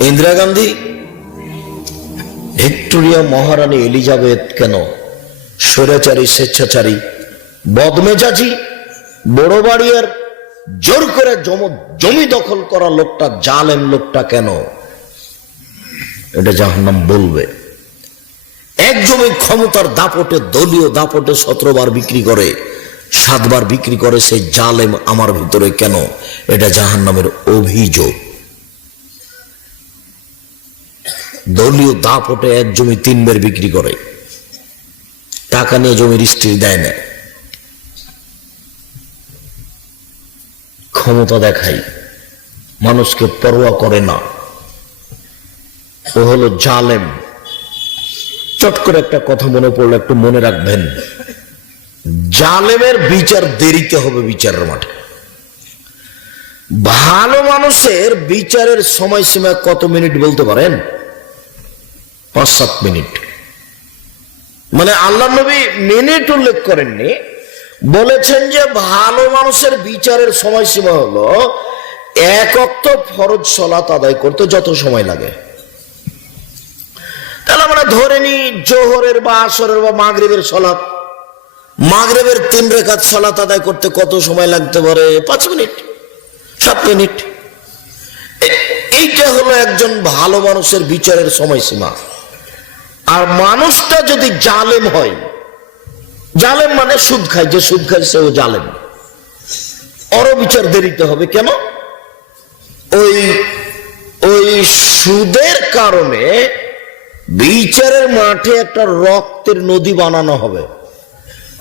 Indira Gandhi? Victoria মহারানী Elizabeth কেন? স্বৈরাচারী, স্বেচ্ছাচারী, বদমেজাজি বড় বাড়িয়ার জোর করে জমি দখল করা লোকটা, জালেম লোকটা কেন? এটা জাহান্নাম বলবে। এক জমি ক্ষমতার দাপটে, দলীয় দাপটে সতেরো বার বিক্রি করে, সাতবার বিক্রি করে সেই জালেম আমার ভিতরে কেন? এটা জাহান্নামের অভিযোগ। দলীয় দাপটে এক জমি তিনবার বিক্রি করে। টাকা নিয়ে জমির স্ত্রী দেয় না। ক্ষমতা দেখাই মানুষকে পরোয়া করে না। ও হলো জালেম। চট করে একটা কথা মনে পড়ল একটু মনে রাখবেন। জালেমের বিচার দেরিতে হবে বিচারের মাঠে। ভালো মানুষের বিচারের সময়সীমা কত মিনিট বলতে পারেন? পাঁচ সাত মিনিট। মানে আল্লাহ নবী মিনিট উল্লেখ করেননি, বলেছেন যে ভালো মানুষের বিচারের সময়সীমা হলো এক অক্ত ফরজ সলাত আদায় করতে যত সময় লাগে। তাহলে আমরা ধরে নি জোহরের বা আসরের বা মাগরিবের সলাত। মাগরিবের তিন রেখাত সলাত আদায় করতে কত সময় লাগতে পারে? পাঁচ মিনিট, সাত মিনিট। এইটা হলো একজন ভালো মানুষের বিচারের সময়সীমা। আর মানুষটা যদি জালেম হয়, জালেম মানে সুদ খায়, যে সুদ খায় সেও জালেম। অর বিচার দেরিতে হবে কেন? ওই ওই সুদের কারণে বিচারের মাঠে একটা রক্তের নদী বানানো হবে।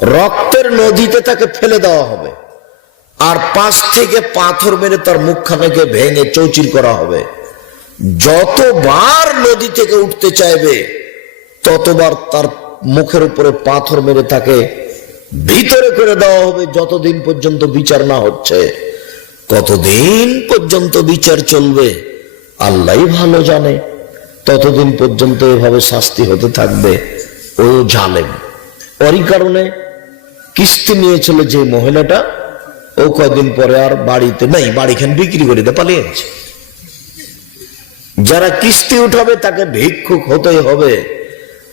রক্তের নদীতে তাকে ফেলে দেওয়া হবে। আর পাশ থেকে পাথর মেরে তার মুখখানাকে ভেঙে চৌচির করা হবে। যতবার নদী থেকে উঠতে চাইবে ততবার তার মুখের উপরে পাথর মেরে তাকে ভিতরে করে দেওয়া হবে যতদিন পর্যন্ত বিচার না হচ্ছে। কতদিন পর্যন্ত বিচার চলবে আল্লাহ ভালো জানে। ততদিন পর্যন্ত এভাবে শাস্তি হতে থাকবে, ও জালেম। ওরই কারণে কিস্তি নিয়েছিল যে মহিলাটা, ও কয়দিন পরে আর বাড়িতে নেই, বাড়িখান বিক্রি করে দিয়ে পালিয়ে গেছে যারা কিস্তি উঠাবে তাকে ভিক্ষুক হতেই হবে।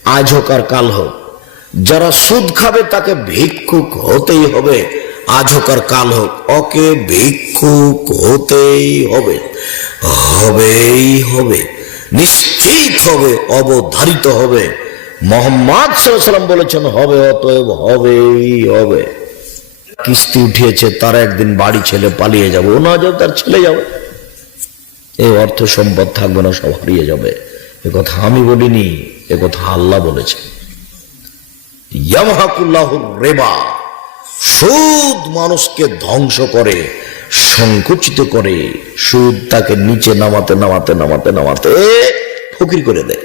আজ হোক আর কাল হোক, যারা সুদ খাবে তাকে ভিক্ষুক হতেই হবে। আজ হোক আর কাল হোক, ওকে ভিক্ষুক হতেই হবে, হবেই হবে, নিশ্চিত হবে, অবধারিত হবে। মোহাম্মদ সাল্লাম বলেছেন, হবে অতএব হবেই হবে। কিস্তি উঠিয়েছে, তার একদিন বাড়ি ছেলে পালিয়ে যাবে, ও না যাবে, তার ছেলে যাবে। এই অর্থ সম্পদ থাকবে না, সব হারিয়ে যাবে। কথা আমি বলিনি, এ কথা আল্লাহ বলেছে ইয়ামহাকুল্লাহুর রেবা, সুদ মানুষকে ধ্বংস করে, সংকুচিত করে, সুদ তাকে নিচে নামাতে নামাতে নামাতে নামাতে ফকির করে দেয়।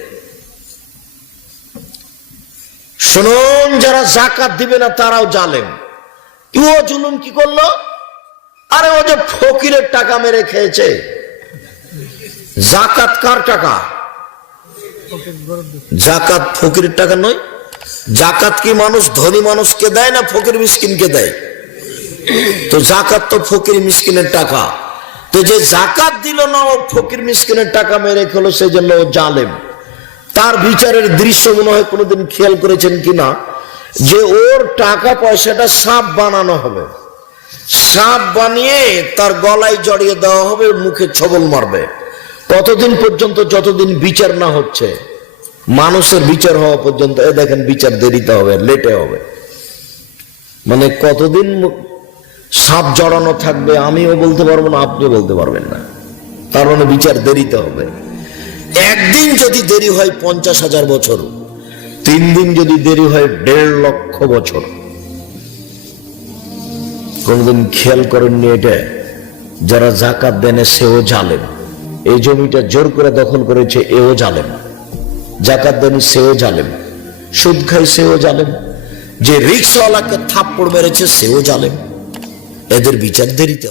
শুনুন, যারা জাকাত দিবে না, তারাও জালেম। ও জুলুম কি করল? আরে ও যে ফকিরের টাকা মেরে খেয়েছে। জাকাত কার টাকা? জাকাত ফকিরের টাকা নয়। জাকাত কি মানুষ, ধনী মানুষকে দেয় না ফকির মিসকিনকে দেয়? তো জাকাত তো ফকির মিসকিনের টাকা। তো যে জাকাত দিল না, ও ফকির মিসকিনের টাকা মেরে খেলো, সেই জন্য ও জালেম। তার বিচারের দৃশ্য মনে হয় কোনোদিন খেয়াল করেছেন কিনা? যে ওর টাকা পয়সাটা সাপ বানানো হবে। সাপ বানিয়ে তার গলায় জড়িয়ে দেওয়া হবে মুখে ছবল মারবে। ততদিন পর্যন্ত যতদিন বিচার না হচ্ছে, মানুষের বিচার হওয়া পর্যন্ত, এ দেখেন বিচার দেরিতে হবে, লেটে হবে। মানে কতদিন সাপ জড়ানো থাকবে, আমিও বলতে পারব না, আপনিও বলতে পারবেন না। তার মানে বিচার দেরিতে হবে। একদিন যদি দেরি হয় পঞ্চাশ হাজার বছর, তিন দিন যদি দেরি হয় দেড় লক্ষ বছর। কোনদিন খেয়াল করেননি এটা? যারা জাকাত দেনে সেও জালেম। এই জমিটা জোর করে দখল করেছে এও জালেম। জাকাত দানি সেও জালেম। সুদ খাই সেও জালেম। যে রিক্সওয়ালাকে থাপ্পড় মেরেছে সেও জালেম। এদের বিচার দেরিতে।